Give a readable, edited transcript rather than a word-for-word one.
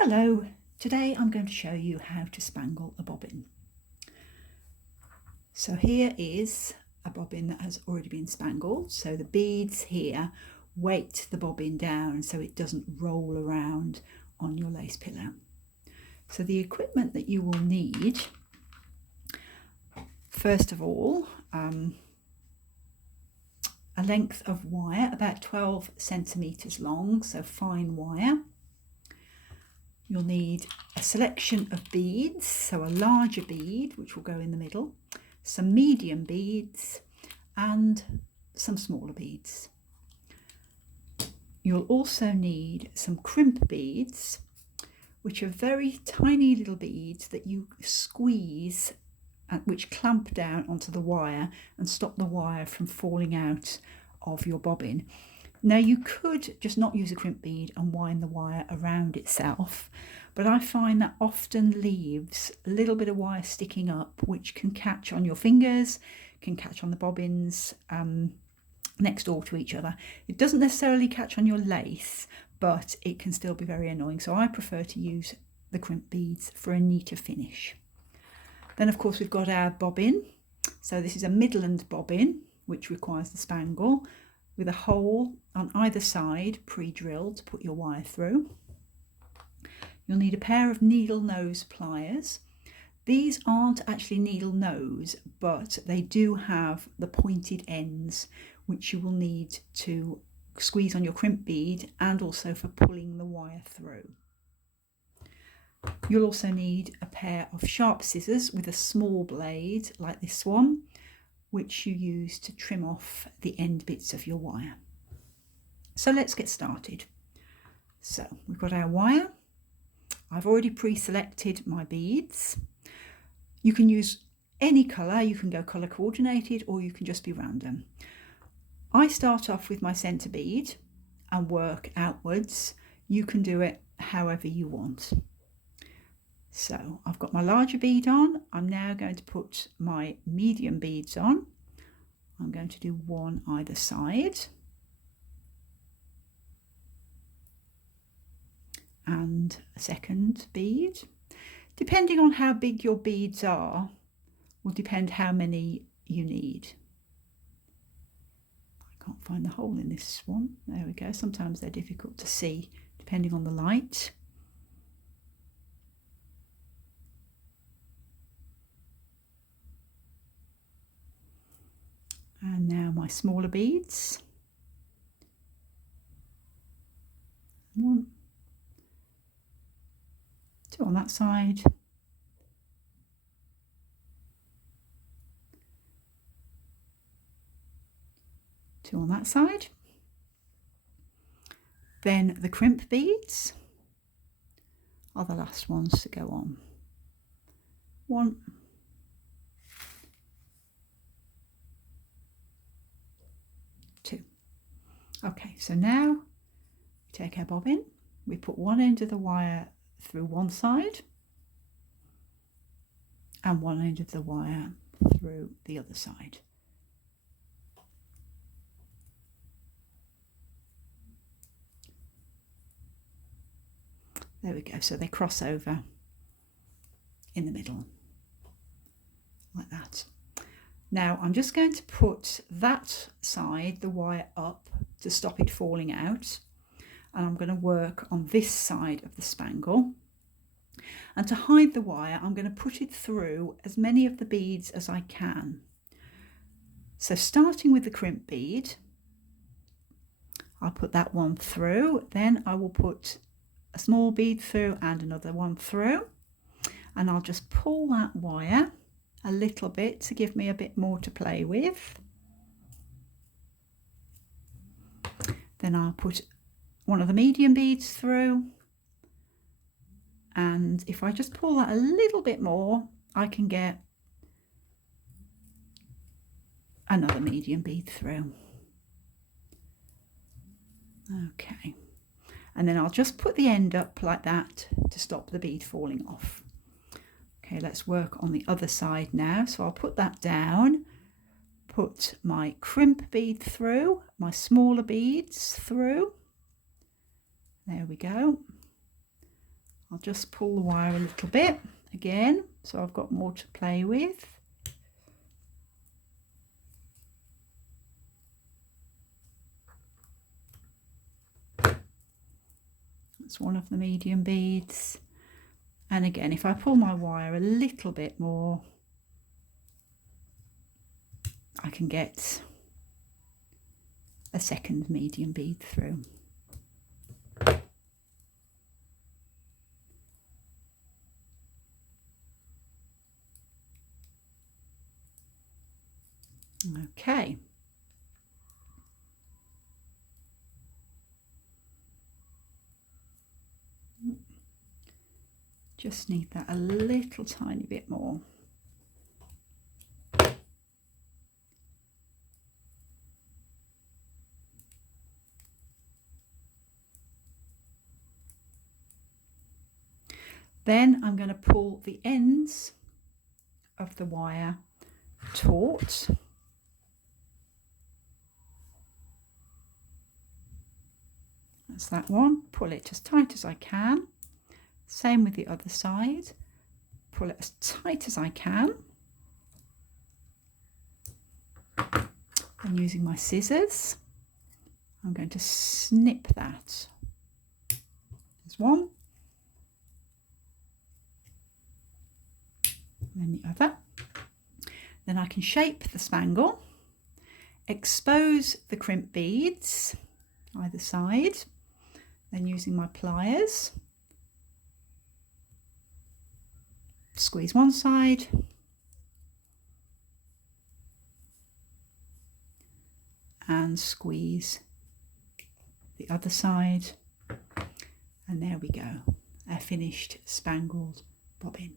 Hello, today I'm going to show you how to spangle a bobbin. So here is a bobbin that has already been spangled. So the beads here weight the bobbin down so it doesn't roll around on your lace pillow. So the equipment that you will need, first of all, a length of wire about 12 centimetres long, so fine wire. You'll need a selection of beads, so a larger bead which will go in the middle, some medium beads and some smaller beads. You'll also need some crimp beads, which are very tiny little beads that you squeeze and which clamp down onto the wire and stop the wire from falling out of your bobbin. Now you could just not use a crimp bead and wind the wire around itself, but I find that often leaves a little bit of wire sticking up which can catch on your fingers, can catch on the bobbins next door to each other. It doesn't necessarily catch on your lace, but it can still be very annoying. So I prefer to use the crimp beads for a neater finish. Then of course we've got our bobbin. So this is a Midland bobbin which requires the spangle, with a hole on either side pre-drilled to put your wire through. You'll need a pair of needle nose pliers. These aren't actually needle nose, but they do have the pointed ends which you will need to squeeze on your crimp bead and also for pulling the wire through. You'll also need a pair of sharp scissors with a small blade like this one, which you use to trim off the end bits of your wire. So let's get started. So we've got our wire. I've already pre-selected my beads. You can use any colour, you can go colour coordinated or you can just be random. I start off with my centre bead and work outwards. You can do it however you want. So I've got my larger bead on. I'm now going to put my medium beads on. I'm going to do one either side. And a second bead. Depending on how big your beads are, will depend how many you need. I can't find the hole in this one. There we go. Sometimes they're difficult to see depending on the light. And now my smaller beads. One, two on that side. Two on that side. Then the crimp beads are the last ones to go on. One, two. Okay, so now we take our bobbin, we put one end of the wire through one side and one end of the wire through the other side. There we go, so they cross over in the middle like that. Now I'm just going to put that side, the wire, up to stop it falling out, and I'm going to work on this side of the spangle. And to hide the wire, I'm going to put it through as many of the beads as I can. So starting with the crimp bead, I'll put that one through, then I will put a small bead through and another one through, and I'll just pull that wire a little bit to give me a bit more to play with. Then I'll put one of the medium beads through, and if I just pull that a little bit more, I can get another medium bead through. Okay, and then I'll just put the end up like that to stop the bead falling off. Okay, let's work on the other side now. So I'll put that down, put my crimp bead through, my smaller beads through. There we go. I'll just pull the wire a little bit again, so I've got more to play with. That's one of the medium beads. And again, if I pull my wire a little bit more, I can get a second medium bead through. Okay. Just need that a little tiny bit more. Then I'm going to pull the ends of the wire taut. That's that one. Pull it as tight as I can. Same with the other side. Pull it as tight as I can. And using my scissors, I'm going to snip that. There's one. And then the other. Then I can shape the spangle, expose the crimp beads either side, then using my pliers, squeeze one side and squeeze the other side, and there we go, a finished spangled bobbin.